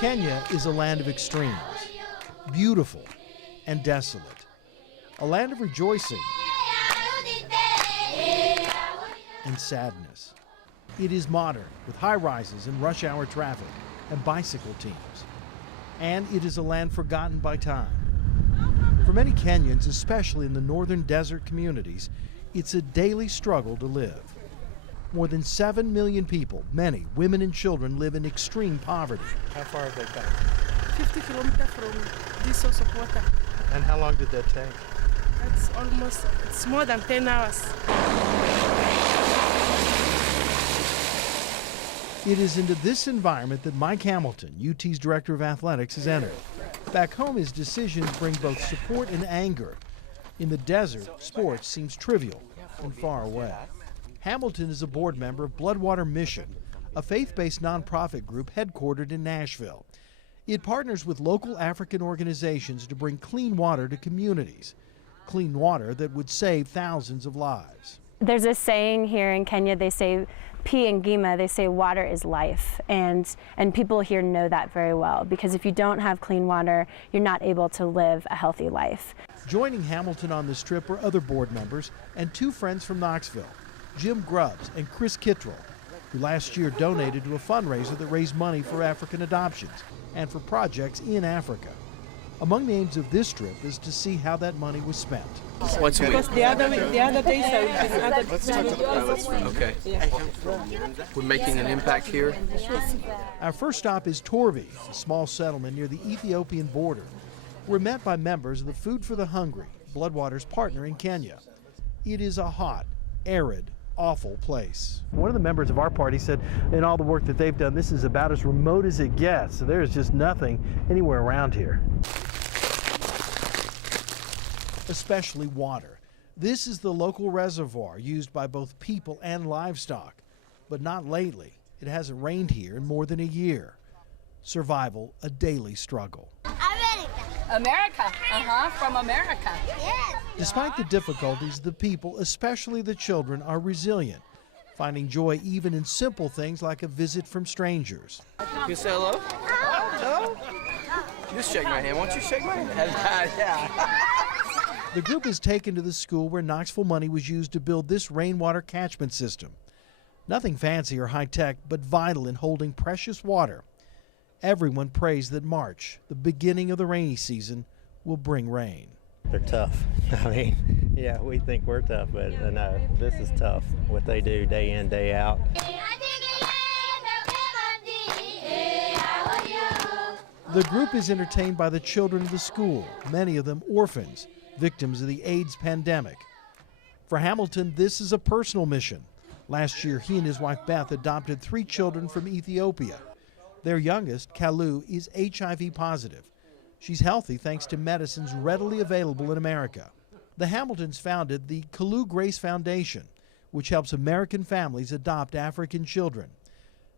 Kenya is a land of extremes, beautiful and desolate, a land of rejoicing and sadness. It is modern, with high rises and rush hour traffic and bicycle teams. And it is a land forgotten by time. For many Kenyans, especially in the northern desert communities, it's a daily struggle to live. More than 7 million people, many women and children, live in extreme poverty. How far have they come? 50 kilometers from this source of water. And how long did that take? It's more than 10 hours. It is into this environment that Mike Hamilton, UT's Director of Athletics, has entered. Back home, his decisions bring both support and anger. In the desert, sports seems trivial and far away. Hamilton is a board member of Bloodwater Mission, a faith-based nonprofit group headquartered in Nashville. It partners with local African organizations to bring clean water to communities, clean water that would save thousands of lives. There's a saying here in Kenya, they say, P and Gima, they say water is life, and people here know that very well, because if you don't have clean water, you're not able to live a healthy life. Joining Hamilton on this trip are other board members and 2 friends from Knoxville, Jim Grubbs and Chris Kittrell, who last year donated to a fundraiser that raised money for African adoptions and for projects in Africa. Among the aims of this trip is to see how that money was spent. Because the other days Okay. We're making an impact here. Our first stop is Torvi, a small settlement near the Ethiopian border. We're met by members of the Food for the Hungry, Bloodwater's partner in Kenya. It is a hot, arid, awful place. One of the members of our party said in all the work that they've done, this is about as remote as it gets. So there's just nothing anywhere around here. Especially water. This is the local reservoir used by both people and livestock. But not lately. It hasn't rained here in more than a year. Survival, a daily struggle. America, from America. Yes. Despite the difficulties, the people, especially the children, are resilient, finding joy even in simple things like a visit from strangers. You say hello? Hello? Just shake my hand. Won't you shake my hand? Yeah. The group is taken to the school where Knoxville money was used to build this rainwater catchment system. Nothing fancy or high-tech, but vital in holding precious water. Everyone prays that March, the beginning of the rainy season, will bring rain. They're tough. I mean, yeah, we think we're tough, but no, this is tough, what they do day in, day out. The group is entertained by the children of the school, many of them orphans, victims of the AIDS pandemic. For Hamilton, this is a personal mission. Last year, he and his wife Beth adopted 3 children from Ethiopia. Their youngest, Kalu, is HIV positive. She's healthy thanks to medicines readily available in America. The Hamiltons founded the Kalu Grace Foundation, which helps American families adopt African children.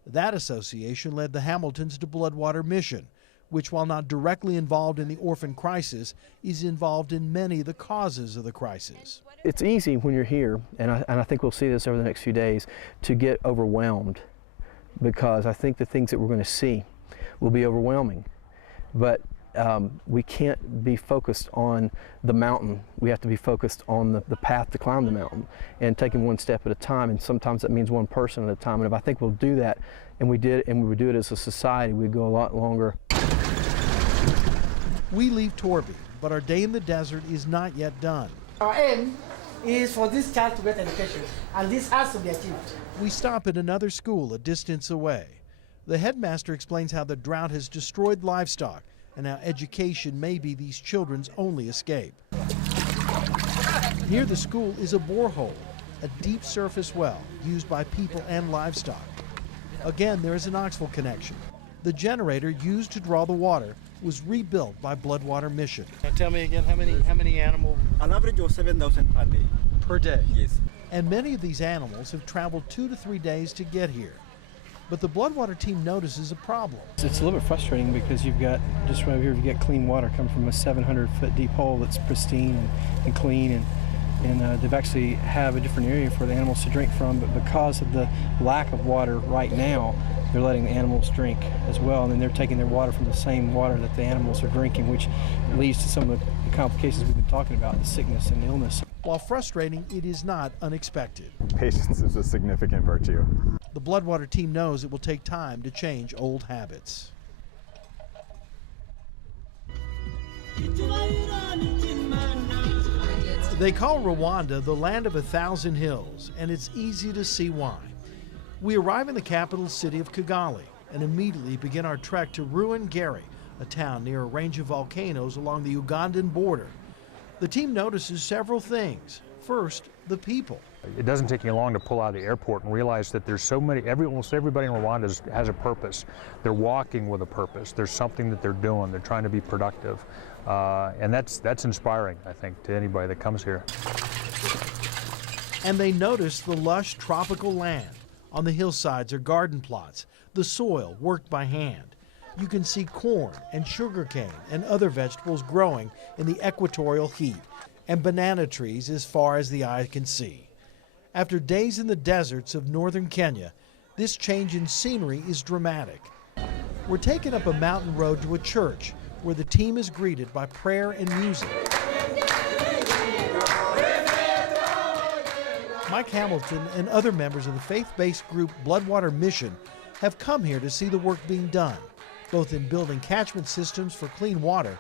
That association led the Hamiltons to Bloodwater Mission, which, while not directly involved in the orphan crisis, is involved in many of the causes of the crisis. It's easy when you're here, and I think we'll see this over the next few days, to get overwhelmed, because I think the things that we're going to see will be overwhelming. But we can't be focused on the mountain. We have to be focused on the path to climb the mountain and taking one step at a time, and sometimes that means one person at a time. And if I think we'll do that, and we would do it as a society, we'd go a lot longer. We leave Torby, but our day in the desert is not yet done. Our aim is for this child to get education, and this has to be achieved. We stop at another school a distance away. The headmaster explains how the drought has destroyed livestock and how education may be these children's only escape. Near the school is a borehole, a deep surface well used by people and livestock. Again, there is a Knoxville connection. The generator used to draw the water was rebuilt by Bloodwater Mission. Now tell me again, how many animals? An average of 7,000 per day. Per day? Yes. And many of these animals have traveled 2 to 3 days to get here. But the Bloodwater team notices a problem. It's a little bit frustrating because you've got, just right over here, you've got clean water coming from a 700-foot deep hole that's pristine and clean, and they've actually have a different area for the animals to drink from, but because of the lack of water right now, they're letting the animals drink as well, and then they're taking their water from the same water that the animals are drinking, which leads to some of the complications we've been talking about, the sickness and illness. While frustrating, it is not unexpected. Patience is a significant virtue. The Bloodwater team knows it will take time to change old habits. They call Rwanda the land of 1,000 hills, and it's easy to see why. We arrive in the capital city of Kigali and immediately begin our trek to Ruhengeri, a town near a range of volcanoes along the Ugandan border. The team notices several things. First, the people. It doesn't take you long to pull out of the airport and realize that there's so many, almost everybody in Rwanda has a purpose. They're walking with a purpose. There's something that they're doing. They're trying to be productive. And that's inspiring, I think, to anybody that comes here. And they notice the lush tropical land. On the hillsides are garden plots, the soil worked by hand. You can see corn and sugarcane and other vegetables growing in the equatorial heat, and banana trees as far as the eye can see. After days in the deserts of northern Kenya, this change in scenery is dramatic. We're taken up a mountain road to a church where the team is greeted by prayer and music. Mike Hamilton and other members of the faith-based group Bloodwater Mission have come here to see the work being done, both in building catchment systems for clean water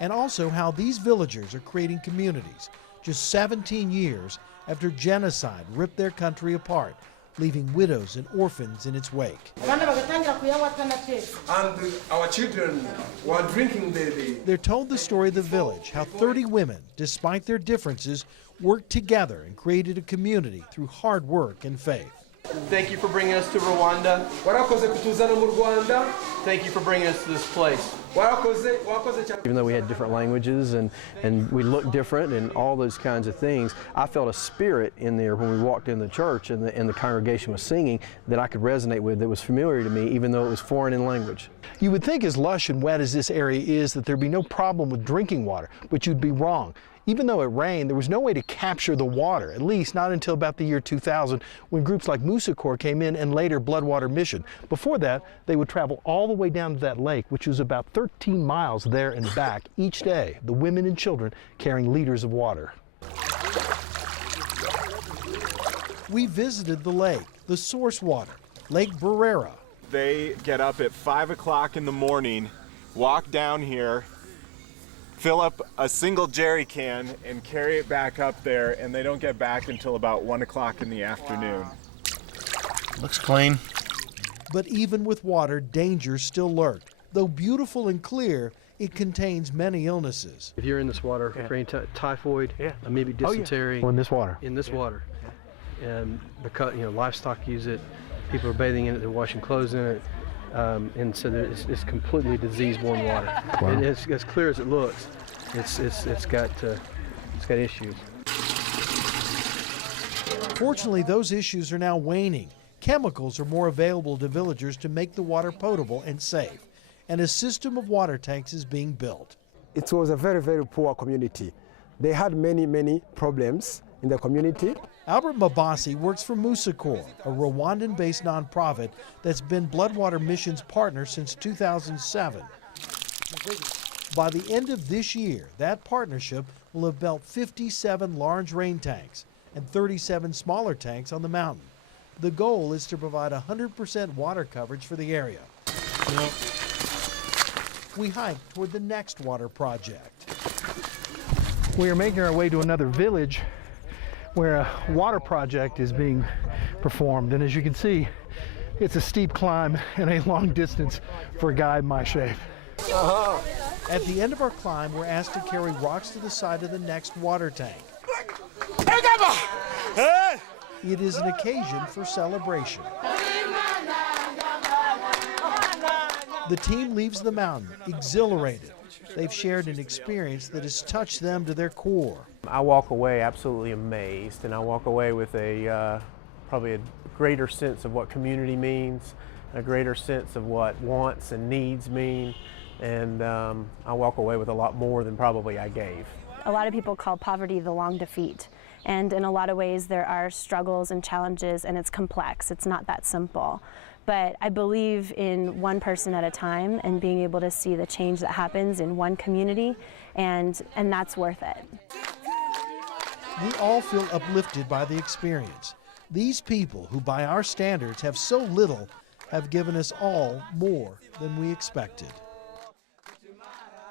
and also how these villagers are creating communities just 17 years after genocide ripped their country apart, leaving widows and orphans in its wake. And our children were drinking They're told the story of the village, how 30 women, despite their differences, worked together and created a community through hard work and faith. Thank you for bringing us to Rwanda. Thank you for bringing us to this place. Even though we had different languages and we looked different and all those kinds of things, I felt a spirit in there when we walked in the church and the congregation was singing that I could resonate with, that was familiar to me, even though it was foreign in language. You would think as lush and wet as this area is that there'd be no problem with drinking water, but you'd be wrong. Even though it rained, there was no way to capture the water, at least not until about the year 2000, when groups like Musa Corps came in and later Bloodwater Mission. Before that, they would travel all the way down to that lake, which was about 13 miles there and back each day, the women and children carrying liters of water. We visited the lake, the source water, Lake Burera. They get up at 5 o'clock in the morning, walk down here, fill up a single jerry can and carry it back up there, and they don't get back until about 1 o'clock in the afternoon. Looks clean. But even with water, dangers still lurk. Though beautiful and clear, it contains many illnesses. If you're in this water, typhoid, maybe dysentery. In this water? In this water. And because, livestock use it, people are bathing in it, they're washing clothes in it. And so it's completely disease-borne water. Wow. And it's as clear as it looks. It's got issues. Fortunately, those issues are now waning. Chemicals are more available to villagers to make the water potable and safe, and a system of water tanks is being built. It was a very, very poor community. They had many problems in the community. Albert Mabasi works for Musa Corps, a Rwandan-based nonprofit that's been Bloodwater Mission's partner since 2007. By the end of this year, that partnership will have built 57 large rain tanks and 37 smaller tanks on the mountain. The goal is to provide 100% water coverage for the area. We hike toward the next water project. We are making our way to another village where a water project is being performed, and as you can see, it's a steep climb and a long distance for a guy in my shape. At the end of our climb, we're asked to carry rocks to the side of the next water tank. It is an occasion for celebration. The team leaves the mountain exhilarated. They've shared an experience that has touched them to their core. I walk away absolutely amazed, and I walk away with probably a greater sense of what community means, a greater sense of what wants and needs mean, and I walk away with a lot more than probably I gave. A lot of people call poverty the long defeat, and in a lot of ways there are struggles and challenges, and it's complex. It's not that simple. but I believe in one person at a time and being able to see the change that happens in one community, and that's worth it. We all feel uplifted by the experience. These people, who by our standards have so little, have given us all more than we expected.